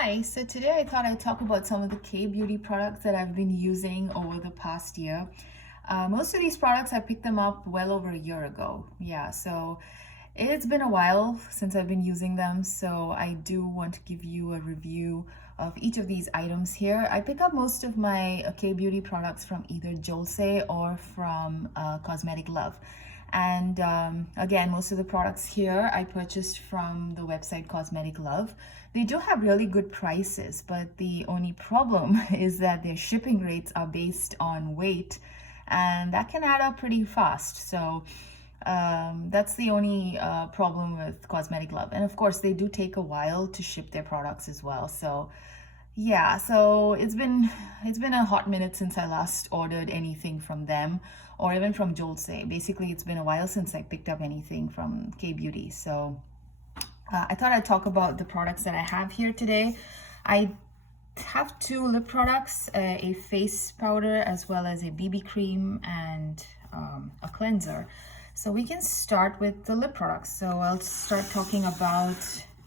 Hi, so today I thought I'd talk about some of the K-beauty products that I've been using over the past year. Most of these products, I picked them up well over a year ago. Yeah, so it's been a while since I've been using them, so I do want to give you a review of each of these items here. I pick up most of my K-beauty products from either Jolse or from Cosmetic Love. And again, most of the products here I purchased from the website Cosmetic Love. They do have really good prices, but the only problem is that their shipping rates are based on weight, and that can add up pretty fast. So that's the only problem with Cosmetic Love. And of course, they do take a while to ship their products as well. So yeah, so it's been a hot minute since I last ordered anything from them or even from Jolse. Basically, it's been a while since I picked up anything from K-Beauty. So I thought I'd talk about the products that I have here today. I have two lip products, a face powder as well as a BB cream and a cleanser. So we can start with the lip products. So I'll start talking about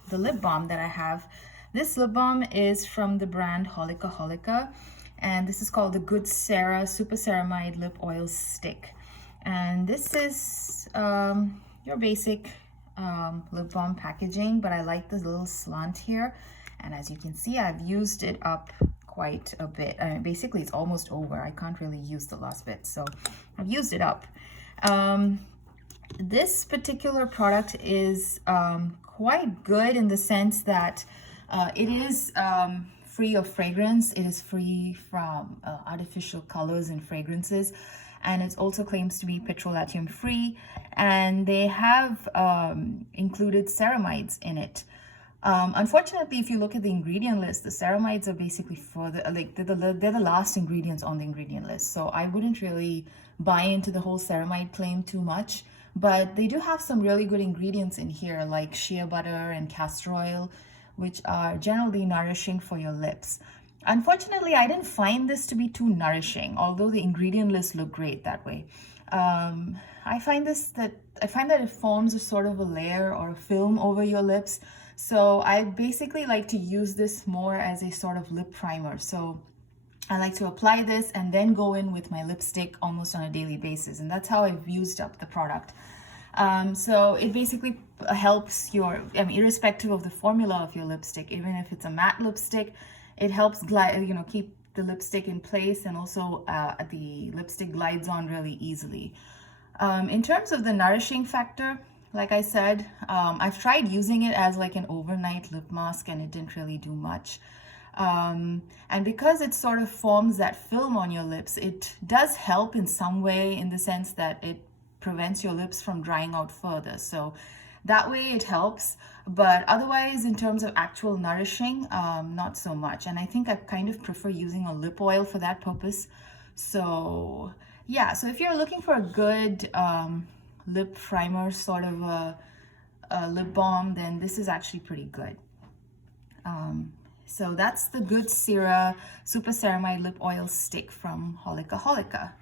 the lip balm that I have. This lip balm is from the brand Holika Holika, and this is called the Good Cera Super Ceramide Lip Oil Stick. And this is your basic lip balm packaging, but I like this little slant here. And as you can see, I've used it up quite a bit. I mean, basically, it's almost over. I can't really use the last bit, so I've used it up. This particular product is quite good in the sense that it is free of fragrance. It is free from artificial colors and fragrances, and it also claims to be petrolatum free, and they have included ceramides in it. Unfortunately, if you look at the ingredient list, the ceramides are basically for the they're the last ingredients on the ingredient list. So I wouldn't really buy into the whole ceramide claim too much, but they do have some really good ingredients in here, like shea butter and castor oil, which are generally nourishing for your lips. Unfortunately, I didn't find this to be too nourishing, although the ingredient list looked great that way. I find that it forms a sort of a layer or a film over your lips. So I basically like to use this more as a sort of lip primer. So I like to apply this and then go in with my lipstick almost on a daily basis. And that's how I've used up the product. So it basically helps your, irrespective of the formula of your lipstick, even if it's a matte lipstick, it helps keep the lipstick in place, and also the lipstick glides on really easily. In terms of the nourishing factor, like I said, I've tried using it as like an overnight lip mask, and it didn't really do much. And because it sort of forms that film on your lips, it does help in some way, in the sense that it prevents your lips from drying out further. So that way it helps, but otherwise, in terms of actual nourishing, not so much. And I think I kind of prefer using a lip oil for that purpose. So yeah, so if you're looking for a good lip primer, sort of a lip balm, then this is actually pretty good. So that's the Good Cera Super Ceramide Lip Oil Stick from Holika Holika.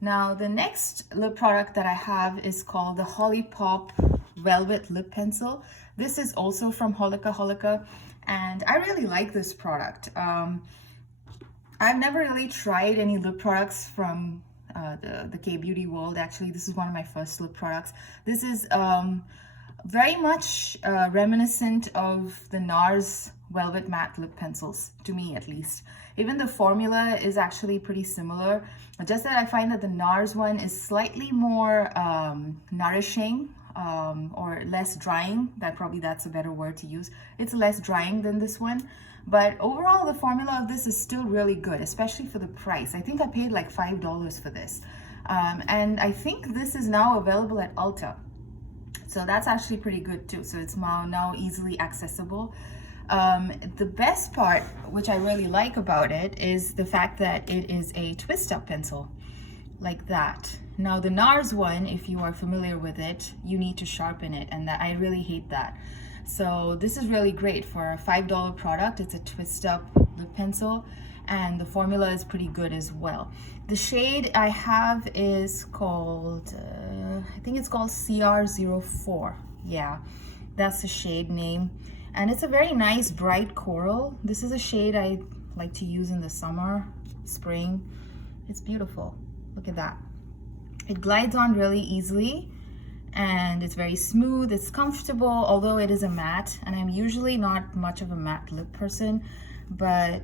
Now, the next lip product that I have is called the Holi Pop Velvet Lip Pencil. This is also from Holika Holika, and I really like this product. I've never really tried any lip products from the K-Beauty world. Actually, this is one of my first lip products. This is very much reminiscent of the NARS Velvet Matte Lip Pencils, to me at least. Even the formula is actually pretty similar, just that I find that the NARS one is slightly more nourishing, or less drying. That's a better word to use. It's less drying than this one. But overall, the formula of this is still really good, especially for the price. I think I paid like $5 for this. And I think this is now available at Ulta. So that's actually pretty good too. So it's now easily accessible. The best part, which I really like about it, is the fact that it is a twist up pencil, like that. Now the NARS one, if you are familiar with it, you need to sharpen it, and I really hate that. So this is really great for a $5 product. It's a twist up lip pencil, and the formula is pretty good as well. The shade I have is called, I think it's called CR04. Yeah, that's the shade name. And it's a very nice bright coral. This is a shade I like to use in the summer, spring. It's beautiful. Look at that. It glides on really easily and it's very smooth. It's comfortable, although it is a matte, and I'm usually not much of a matte lip person, but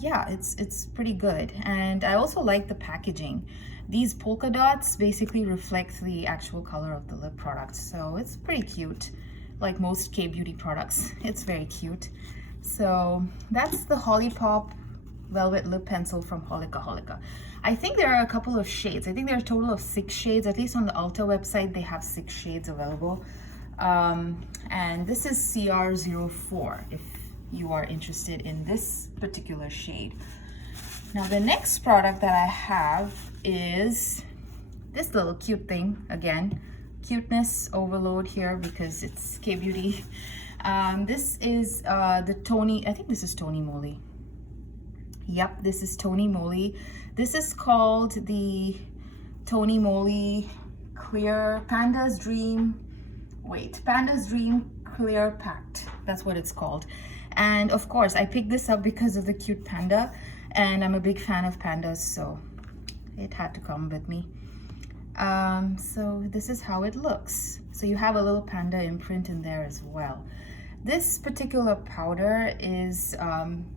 yeah, it's pretty good. And I also like the packaging. These polka dots basically reflect the actual color of the lip product, so it's pretty cute. Like most K-beauty products, it's very cute. So that's the Holi Pop Velvet Lip Pencil from Holika Holika. I think there are a couple of shades. I think there are a total of 6 shades. At least on the Ulta website, they have 6 shades available. And this is CR04 if you are interested in this particular shade. Now the next product that I have is this little cute thing. Again, cuteness overload here because it's K-beauty. This is the Tony, I think this is Tony Moly. Yep, this is Tony Moly. This is called the Tony Moly Clear Panda's Dream. Wait, Panda's Dream Clear Pact. That's what it's called. And of course, I picked this up because of the cute panda, and I'm a big fan of pandas, so it had to come with me. So this is how it looks. So you have a little panda imprint in there as well. This particular powder is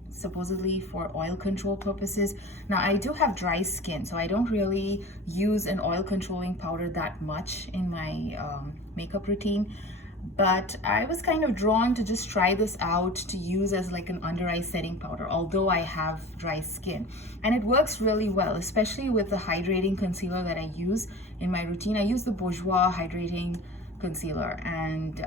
supposedly for oil control purposes. Now I do have dry skin, so I don't really use an oil controlling powder that much in my makeup routine, but I was kind of drawn to just try this out to use as like an under eye setting powder, although I have dry skin, and it works really well, especially with the hydrating concealer that I use in my routine. I use the Bourjois hydrating concealer, and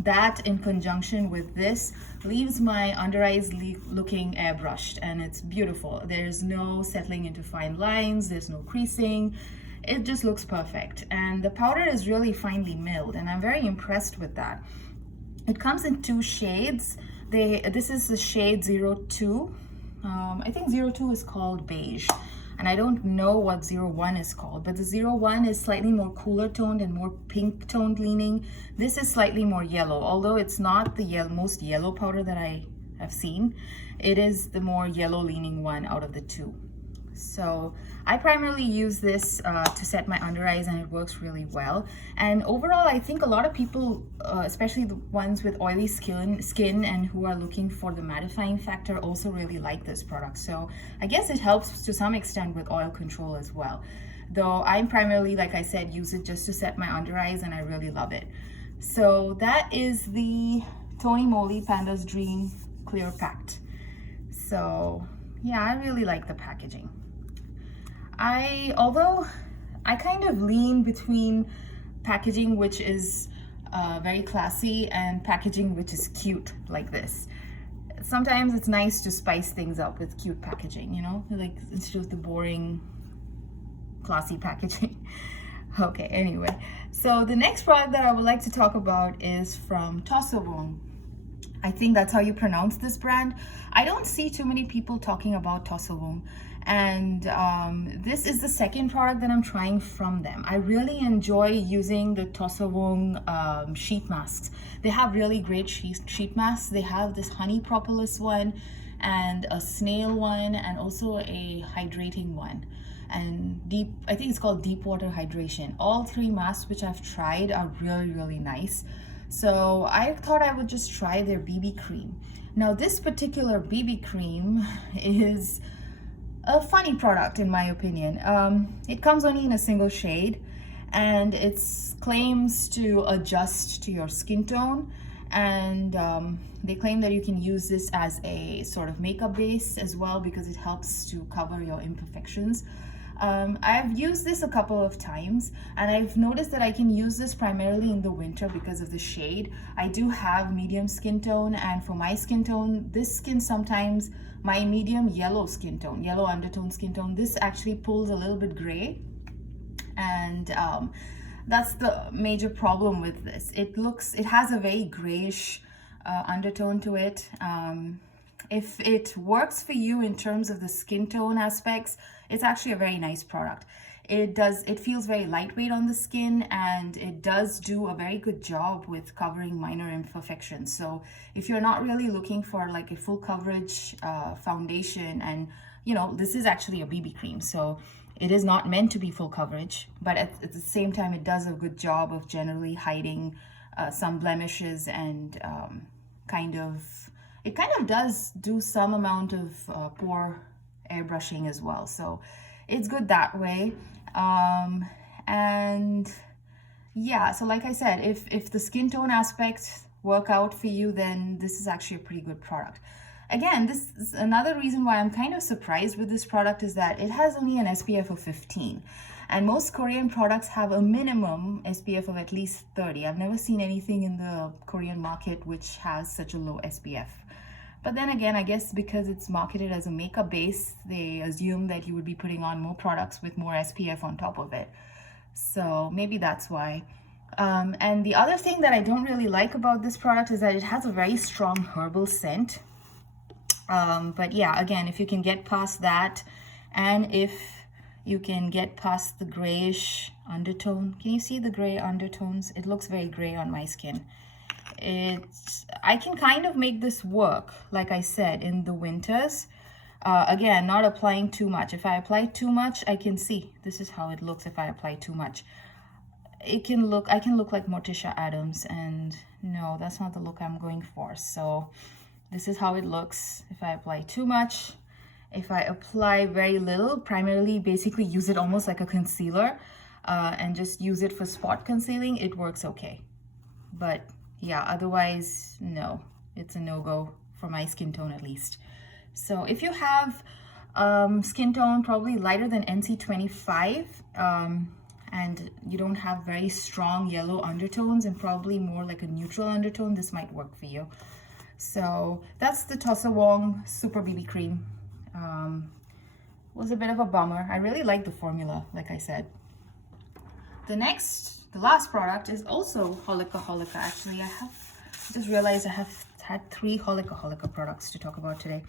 that in conjunction with this leaves my under eyes looking airbrushed, and it's beautiful. There's no settling into fine lines, there's no creasing. It just looks perfect, and the powder is really finely milled, and I'm very impressed with that. It comes in 2 shades. This is the shade 02. I think 02 is called beige, and I don't know what 01 is called, but the 01 is slightly more cooler toned and more pink toned leaning. This is slightly more yellow, although it's not the most yellow powder that I have seen. It is the more yellow leaning one out of the 2. So I primarily use this to set my under eyes, and it works really well. And overall, I think a lot of people, especially the ones with oily skin and who are looking for the mattifying factor, also really like this product. So I guess it helps to some extent with oil control as well. Though I primarily, like I said, use it just to set my under eyes, and I really love it. So that is the Tony Moly Panda's Dream Clear Pact. So yeah, I really like the packaging. Although I kind of lean between packaging which is very classy and packaging which is cute like this. Sometimes it's nice to spice things up with cute packaging, you know, like instead of the boring classy packaging. Okay, anyway, so the next product that I would like to talk about is from Tosowoong. I think that's how you pronounce this brand. I don't see too many people talking about Tosowoong, and this is the second product that I'm trying from them. I really enjoy using the Tosowoong sheet masks. They have really great sheet masks. They have this honey propolis one and a snail one, and also a hydrating one, and I think it's called deep water hydration. All 3 masks which I've tried are really nice. So I thought I would just try their BB cream. Now this particular BB cream is a funny product in my opinion. It comes only in a single shade, and it claims to adjust to your skin tone, and they claim that you can use this as a sort of makeup base as well because it helps to cover your imperfections. I've used this a couple of times, and I've noticed that I can use this primarily in the winter because of the shade. I do have medium skin tone, and for my skin tone, this skin sometimes, my medium yellow skin tone, yellow undertone skin tone, this actually pulls a little bit gray, and that's the major problem with this. It has a very grayish undertone to it. If it works for you in terms of the skin tone aspects, it's actually a very nice product. It feels very lightweight on the skin, and it does do a very good job with covering minor imperfections. So if you're not really looking for like a full coverage foundation, and this is actually a BB cream, so it is not meant to be full coverage, but at the same time, it does a good job of generally hiding some blemishes, and it kind of does do some amount of pore airbrushing as well. So it's good that way. And yeah, so like I said, if the skin tone aspects work out for you, then this is actually a pretty good product. Again, this is another reason why I'm kind of surprised with this product, is that it has only an SPF of 15. And most Korean products have a minimum SPF of at least 30. I've never seen anything in the Korean market which has such a low SPF. But then again, I guess because it's marketed as a makeup base, they assume that you would be putting on more products with more SPF on top of it. So maybe that's why. And the other thing that I don't really like about this product is that it has a very strong herbal scent. But yeah, again, if you can get past that, and if you can get past the grayish undertone. Can you see the gray undertones? It looks very gray on my skin. I can kind of make this work, like I said, in the winters. Again, not applying too much. If I apply too much, I can see. This is how it looks if I apply too much. I can look like Morticia Adams, and no, that's not the look I'm going for. So this is how it looks if I apply too much. If I apply very little, primarily basically use it almost like a concealer, and just use it for spot concealing, it works okay. But yeah, otherwise, no, it's a no-go for my skin tone at least. So if you have skin tone probably lighter than NC25, and you don't have very strong yellow undertones and probably more like a neutral undertone, this might work for you. So that's the Tosowoong Super BB Cream. Was a bit of a bummer. I really like the formula, like I said. The last product is also Holika Holika. Actually, I just realized I have had 3 Holika Holika products to talk about today.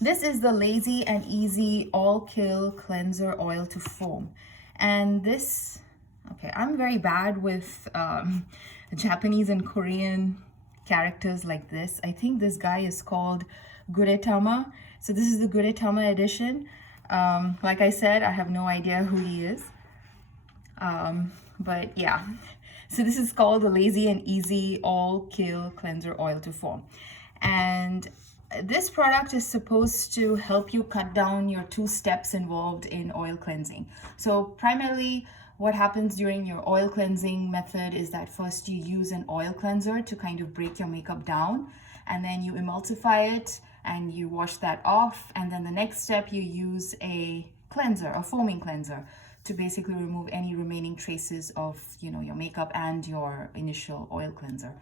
This is the Lazy and Easy All Kill Cleanser Oil to Foam. And this, okay, I'm very bad with Japanese and Korean characters like this. I think this guy is called Gudetama. So this is the Gudetama edition. Like I said, I have no idea who he is. But yeah, so this is called the Lazy and Easy All Kill Cleanser Oil to Foam. And this product is supposed to help you cut down your 2 steps involved in oil cleansing. So primarily what happens during your oil cleansing method is that first you use an oil cleanser to kind of break your makeup down, and then you emulsify it and you wash that off, and then the next step you use a cleanser, a foaming cleanser, to basically remove any remaining traces of your makeup and your initial oil cleanser.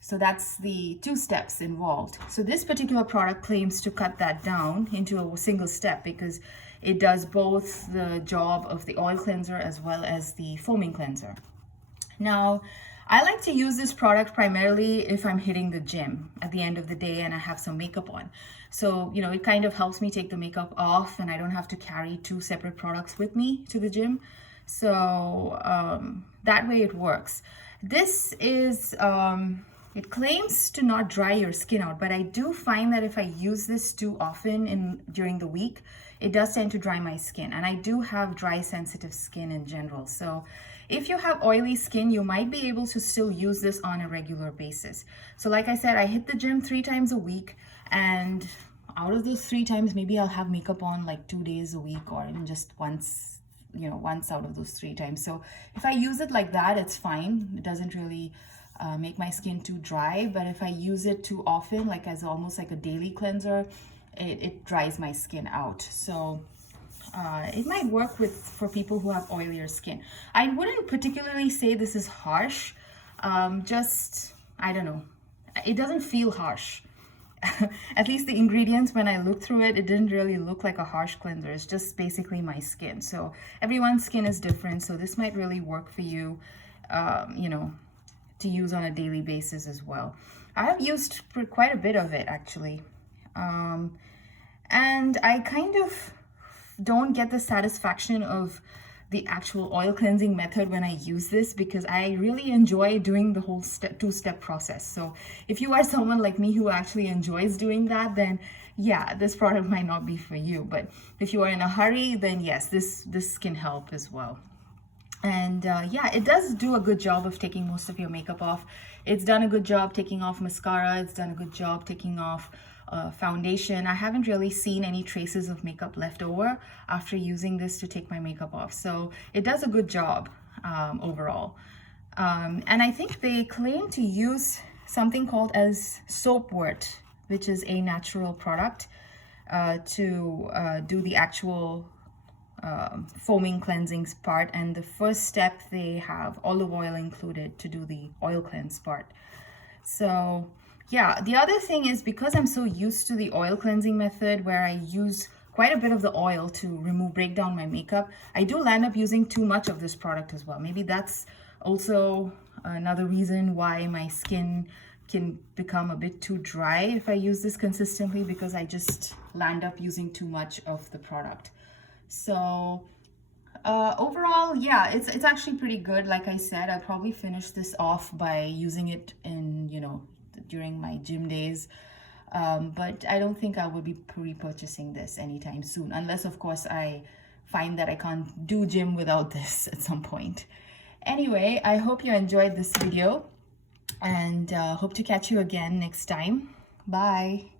So that's the 2 steps involved. So this particular product claims to cut that down into a single step, because it does both the job of the oil cleanser as well as the foaming cleanser. Now, I like to use this product primarily if I'm hitting the gym at the end of the day and I have some makeup on. So, it kind of helps me take the makeup off, and I don't have to carry 2 separate products with me to the gym. So that way it works. This is, it claims to not dry your skin out, but I do find that if I use this too often during the week, it does tend to dry my skin. And I do have dry, sensitive skin in general. So if you have oily skin, you might be able to still use this on a regular basis. So like I said, I hit the gym 3 times a week, and out of those 3 times, maybe I'll have makeup on like 2 days a week, or even just once, once out of those 3 times. So if I use it like that, it's fine. It doesn't really make my skin too dry. But if I use it too often, like as almost like a daily cleanser, it dries my skin out. So it might work for people who have oilier skin. I wouldn't particularly say this is harsh. I don't know. It doesn't feel harsh. At least the ingredients, when I looked through it, it didn't really look like a harsh cleanser. It's just basically my skin. So everyone's skin is different. So this might really work for you, to use on a daily basis as well. I have used quite a bit of it actually. And I kind of don't get the satisfaction of the actual oil cleansing method when I use this, because I really enjoy doing the whole two-step process. So if you are someone like me who actually enjoys doing that, then yeah, this product might not be for you. But if you are in a hurry, then yes, this can help as well. And yeah, it does do a good job of taking most of your makeup off. It's done a good job taking off mascara. It's done a good job taking off foundation. I haven't really seen any traces of makeup left over after using this to take my makeup off. So it does a good job overall. And I think they claim to use something called as soapwort, which is a natural product to do the actual foaming cleansing part. And the first step, they have olive oil included to do the oil cleanse part. So yeah, the other thing is, because I'm so used to the oil cleansing method where I use quite a bit of the oil to break down my makeup, I do land up using too much of this product as well. Maybe that's also another reason why my skin can become a bit too dry if I use this consistently, because I just land up using too much of the product. So overall, yeah, it's actually pretty good. Like I said, I'll probably finish this off by using it in, during my gym days. But I don't think I will be repurchasing this anytime soon, unless of course I find that I can't do gym without this at some point. Anyway, I hope you enjoyed this video, and hope to catch you again next time. Bye.